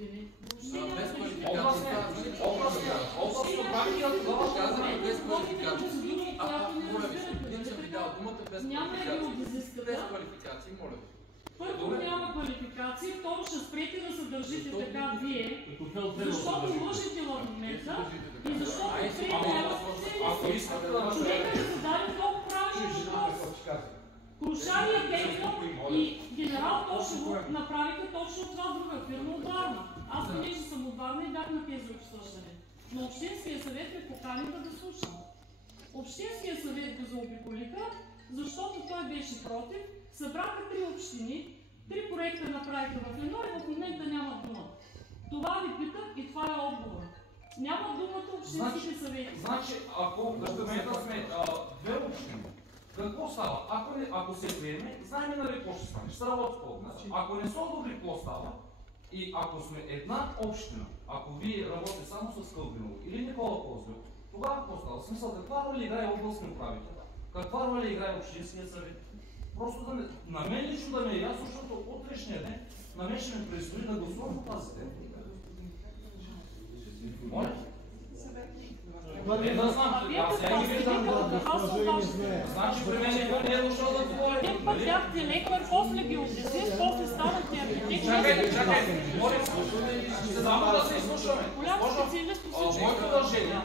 години. Областно управител тогава казваме без квалификации. Съм ви дал думата без квалификации. Без квалификации, моля. Първо няма квалификация, второ ще спрете да се държите така вие, защото лъжете в момента и защото човека да зададе много правилен въпрос. Крушария Кейко и генерал Тошево направиха точно това друга фирма от Варна. Аз понеже съм от Варна и бях на тези обсъждане. Но Общинския съвет ме поканиха да слушам. Общинския съвет го заобиколиха, защото той беше против. Събраха 3 общини, 3 проекта направиха в едно и в момента нямат дума. Това ви питах и това е отговор. Няма думата общинските съвети. Значи, ако в момента сме 2 общини, какво става? Ако се приеме, знаем нали какво ще стане? Ще се работи по-отначе. Ако не са одобри какво става, и ако сме една община, ако вие работите само с Кълбиново или Никола Козлев, тогава какво става? Смисъл, каква роля играе областния управител? Каква роля играе общинския съвет? Просто да на мен лично да ме е ясно, защото от утрешния ден на мен ще ми предстои да гласувам по тази тема. Моля? Да знам, аз сега ги виждам. Значи при мен никой не е дошъл да говори. Един път бяхте лекар, после геодезист, после станахте архитект. Чакайте, говорим. Само да се изслушаме. Голям специалист по всичко. Моето дължение,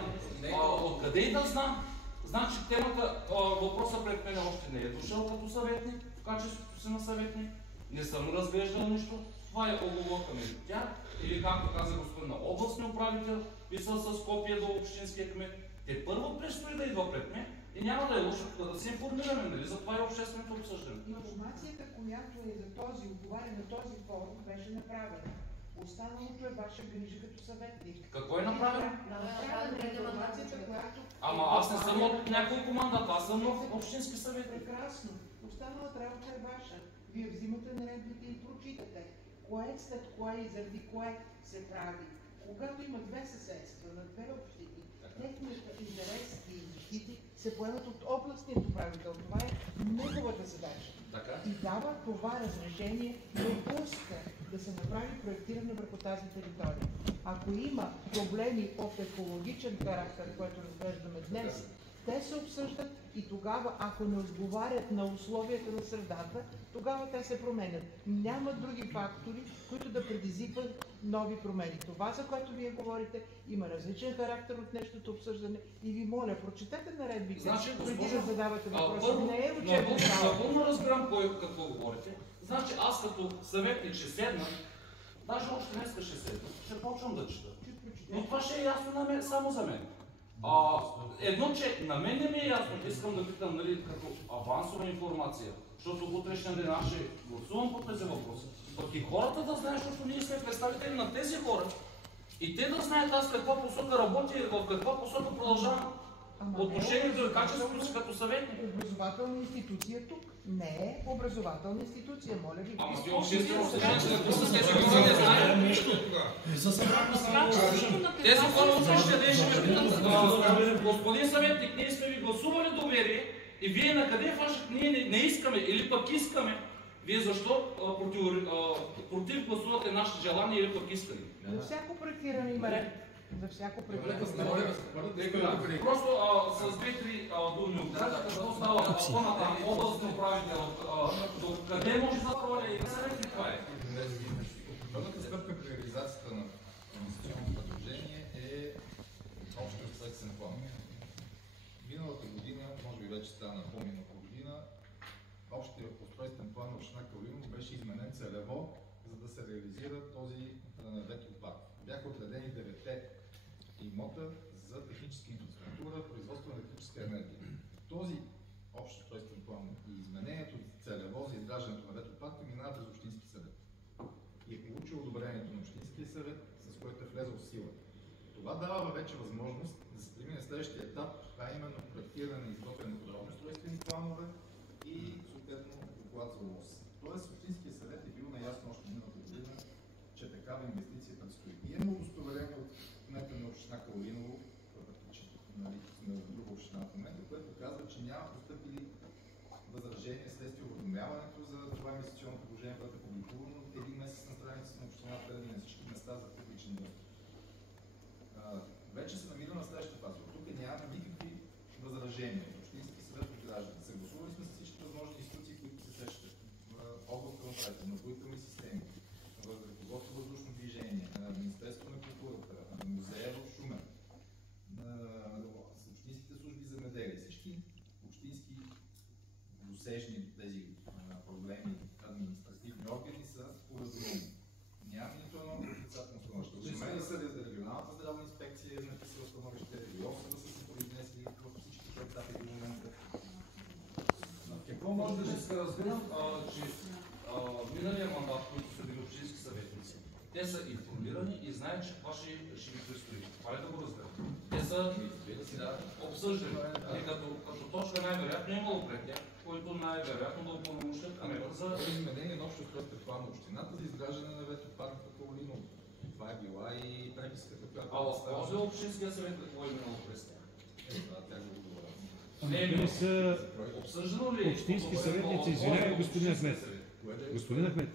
откъде и да знам? Значи темата, въпросът пред мен още не е дошъл като съветник, в качеството си на съветник. Не съм разглеждал нищо. Това е оговорка между тях. Или както каза господин на областния управител, писал с копия до общинския кмет. Те първо предстои да идва пред мен и няма да е лошо да се информираме, нали? Затова е общественото обсъждане. Информацията, която е за този, отговаря на този форум, беше направена. Останалото е ваша грижа като съветник. Какво е направено? Направена е информацията, която... Ама аз не съм от няколко мандата, аз съм в общински съвет. Прекрасно. Останалата работа е ваша. Вие взимате наредбите и прочитате. Кое след кое и заради кое се прави. Когато има 2 съседства на 2 общини, техните интереси и защити се поемат от областния управител. Това е неговата задача. И дава това разрешение и допуска да се направи проектиране върху тази територия. Ако има проблеми от екологичен характер, което разглеждаме днес, те се обсъждат и тогава, ако не отговарят на условията на средата, тогава те се променят. Няма други фактори, които да предизвикват нови промени. Това, за което вие говорите, има различен характер от нещото обсъждане и ви моля, прочетете наредбите, преди да задавате въпроси. Не е учебно. Напълно разбирам какво говорите. Значи аз като съветник ще седна, даже още днес ще седна, ще почвам да чета. Но това ще е ясно само за мен. Едно, че на мен не ми е ясно, искам да питам, нали, като авансова информация, защото утрешния ден аз ще гласувам по тези въпроси. Пък и хората да знаят, защото ние сме представители на тези хора и те да знаят аз каква посока работи, в каква посока продължавам отношението и качеството си като съветник. Образователна институция тук не е образователна институция, моля ви. Ама ти обществено съжаление, тези хора не знаят нищо тогава. Тези хора от същия ден ще ме питат, господин съветник, ние сме ви гласували доверие и вие на къде фашат, ние не искаме или пък искаме. Вие защо против гласувате нашите желания или пък искане? За всяко проектиране има ред. За всяко проектиране. Просто с 2-3 думи от какво става по-натам, областно управител, къде може да роля и съветник това е? Първата стъпка при реализацията на инвестиционното предложение е общия устройствен план. Миналата година, може би вече стана по-миналата година, общия устройствен план на община Калиново беше изменен целево, за да се реализира този ветропарк. Бяха отредени 9 имота за техническа инфраструктура, производство на електрическа енергия. Този общ устройствен план и изменението целево за изграждането на ветропарка минава през Общински съвет и е получил одобрението на Общинския съвет, с което е влезъл в сила. Това дава вече възможност да се премине следващия етап, а именно проектиране и изготвяне на подробни устройствени планове и съответно доклад за ОВОС. Тоест Общинския съвет е бил наясно още миналата година, че такава инвестиция предстои. И има удостоверение от кмета на община Калиново, че сме в друга община в момента, което казва, че няма постъпили възражения следствие уведомяването за това инвестиционно предложение, което е публикувано от един месец на страницата на общината и на всички места за съображения. Общински съвет от граждани. Съгласували сме с всички възможни институции, които се срещат. Областна управител, напоителни системи, ръководство въздушно движение, Министерство на културата, музея в Шумен, общинските служби за земеделие, всички общински досежни тези проблеми, административни органи са уразумени. Няма нито едно отрицателно становище. От мен са регионалната здравна инспекция е написала становище, РИОСВ са се произнесли в всички етапи до момента. Какво може да се разбирам, че миналия мандат, които са били общински съветници, те са информирани и знаят, че това ще ги предстои. Това ли да го разберат? Те са обсъждани. И като точка най-вероятно е имало пред тях, който най-вероятно да упълномощят кмета за изменение на общо устройствен план на общината за изграждане на ветропарка Калиново. Това е била и преписката, която... А в този общинския съвет какво е минало през тях? Тя го говоря. Не е Те са обсъждано ли? общински съветници, извинявай, господин Ахмед. Господин Ахмед,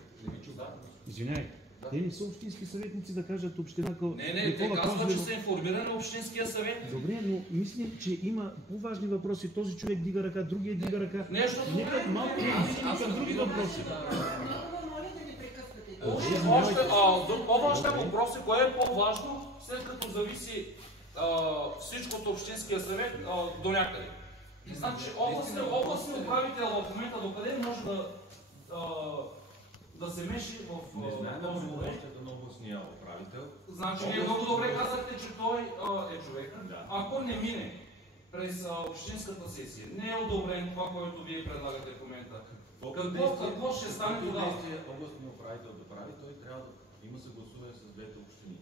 извинявай. Те не са общински съветници да кажат община Калиново. Не, те казват, че са информирани на общинския съвет. Добре, но мислим, че има по-важни въпроси. Този човек дига ръка, другия дига ръка. Нещо Нека малко да мислим към други въпроси. По-важен въпрос е, кое е по-важно, след като зависи всичко от общинския съвет до някъде. Значи областният управител в момента докъде може да се меши в този момент на областния управител. Значи вие много добре казахте, че той е човек. Ако не мине през общинската сесия, не е одобрен това, което вие предлагате в момента, какво ще стане тогава? Областният управител да прави, той трябва да има съгласуване с двете общини.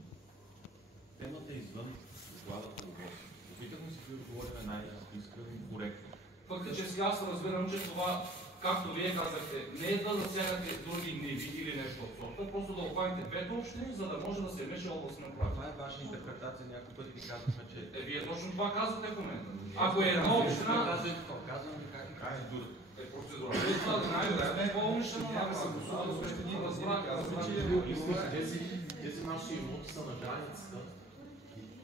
Темата е извън доклада по област. Опитахме се да отговорим най-искрено и коректно. Фактически аз разбирам, че това, както вие казахте, не е да засягате други ниви или нещо от сорта, просто да обхванете двете общини, за да може да се меши областния управител. Това е ваша интерпретация, няколко пъти ви казахме, че... Вие точно това казвате в момента. Ако е една община... Казвам ви как е процедурата. Процедура. Най-вероятно е по-умишлено направено. Тези наши имоти са на границата.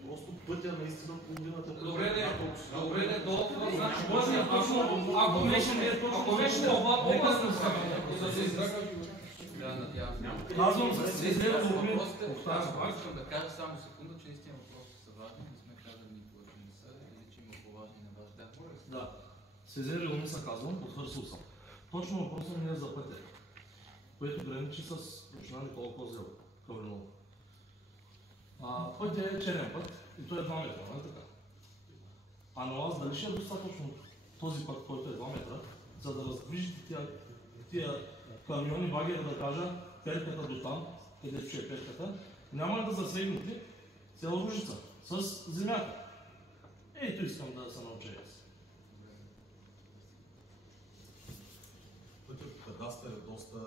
Просто пътя наистина половината... Добре, толкова, значи, ако беше областно съвет, да се издръга... Казвам за сезирано въпросите, искам да кажа само секунда, че наистина въпросите са важни, не сме казали никога, че не са, или че има по-важни и неважни. Да. Сезирано ми се казвам, от Хърсул съм. Точно въпросът ми е за пътя, което граничи с община Никола Козел, Калиново. Пътя е черен път и той е 2 метра, нали така? А на вас дали ще е достатъчно този път, който е 2 метра, за да раздвижите тия камиони, багери, да кажа, перката до там, където ще е перката, няма ли да засегнете цяла Ружица с земята? Ето искам да се науча аз. Пътят кадастър е доста...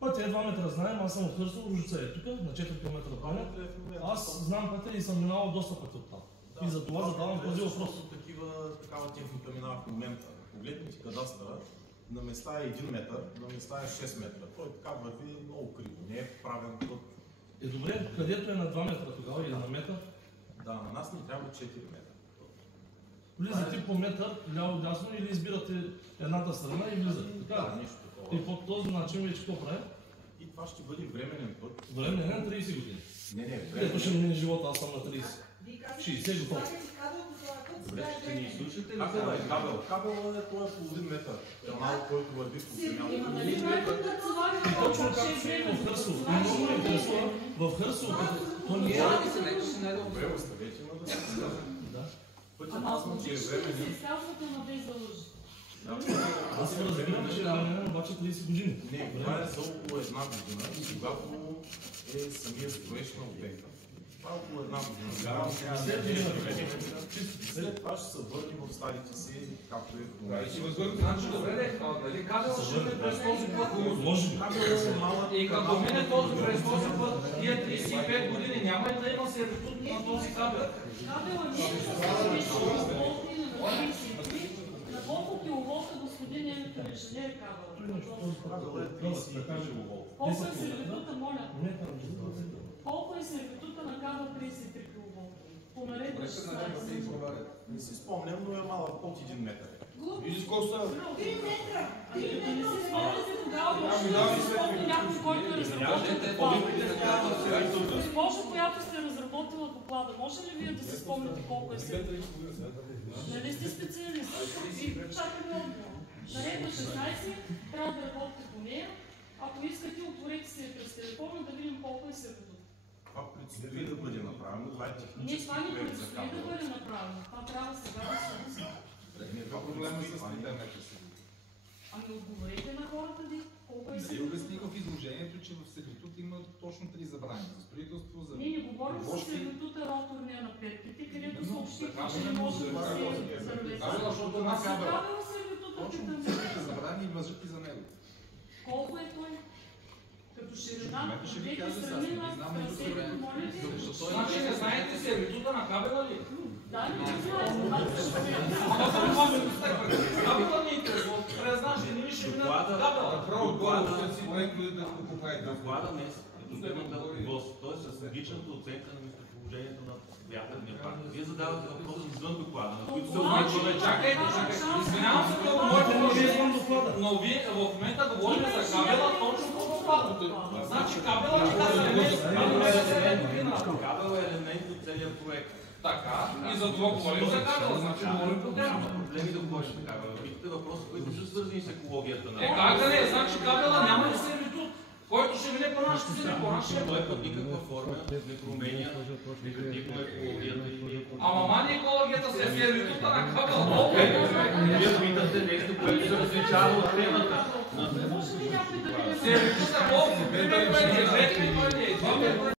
Пътя е 2 метра, знаем, аз съм от Хърсол, Ружица е тук, на 4 км пътя. Аз знам пътя и съм минавал доста пъти от там. И за това задавам този въпрос. Такава техника минава в момента. Погледнете кадастъра, на места е 1 метър, на места е 6 метра. Той така върви много криво, не е правен път. Добре, където е на 2 метра тогава или на метър? Да, на нас ни трябва 4 метра. Влизате по метър, ляво-дясно или избирате едната страна и влизате. Така Да, ли? нещо такова. И по този начин вече какво прави? И това ще бъде временен път. Време не на 30 години. Не, Ето ще мине живота, аз съм на 30. 60 готов. Добре, ще ни изслушате ли? Кабел е половин метър. Канал, който върви по земята. И точно както се е в Хърсол. И много ме интересува в Хърсол, то не е... Добре, оставете ме да се изказва. Пътят Ама аз съм, че е временен. се изказвате, но без да лъжи. Аз разбирам, че е временен обаче 30 години. Не, това е за около една година, когато е самия строеж на обекта. Това е около една година. След това ще се върнем в старите си, както е в момента. Значи, добре, дали кабел ще мине през този път? Може би. И като мине през този път, тия 35 години няма ли да има сервитут на този кабел? Кабела не е съвсем нещо болки на 33, на колко киловолта господин електроинженер е кабела? Колко е сервитута, моля? Колко е сервитута на кабел 33 киловолта? По наредба 16. Не си спомням, но е малък под 1 метър. Виждаш колко са? 3 метра! Не си спомняте тогава, може да си спомня някой, който е разработил доклада. Госпожо, която сте разработила доклада, може ли вие да си спомняте колко е сега? Нали сте специалист? И чакаме отговор. Наредба 16, трябва да работите по нея. Ако искате, отворете се през телефона да видим колко е сервитут. Това предстои да бъде направено, това е технически Това не проект за предстои да кабел. бъде направено. Това трябва сега да се обсъди. Това проблема е с 3 метра. Ами отговорете на хората ви, колко е Нали сервитут. обясних в изложението, че в сервитут има точно 3 забрани. За строителство, за... Ние не говорим за Площи. сервитута роторния на петките, където Но, съобщите, така, че не може да това се е завезе. Защото на А за кабела. кабела сервитута Точно питам всичките се. забрани въжат и за него. Колко е той? Като ширина, момента ще ви двете кажа, страни аз не на знам между трасето, време. моля ви. Значи не знаете сервитута на кабела ли? Да, не знаете. Кабела ни интересува. Трябва да знаеш, че ние ще минат кабела. Доклада днес е темата ВОС, т.е. с логичната оценка на местоположението на вятърния парк. Вие задавате въпроси извън доклада, на които се Чакайте, чакайте. Извинявам се, да говорим, но вие в момента говорим за кабела точно по доклада. Значи кабела ни Кабел е елемент от целия проект. Така, и за това говорим за кабела. Значи говорим по Няма темата. проблеми да говориш за кабела. Питате въпроси, които са свързани с екологията на... Как да не? Значи кабела няма ли сервитут, който ще мине по нашите сили, по нашия Той под никаква форма не променя негативно екологията и... Ама мани екологията се е сервитута на кабела. Вие питате нещо, което се различава от темата. Може ли някой да ви Сервитута колко?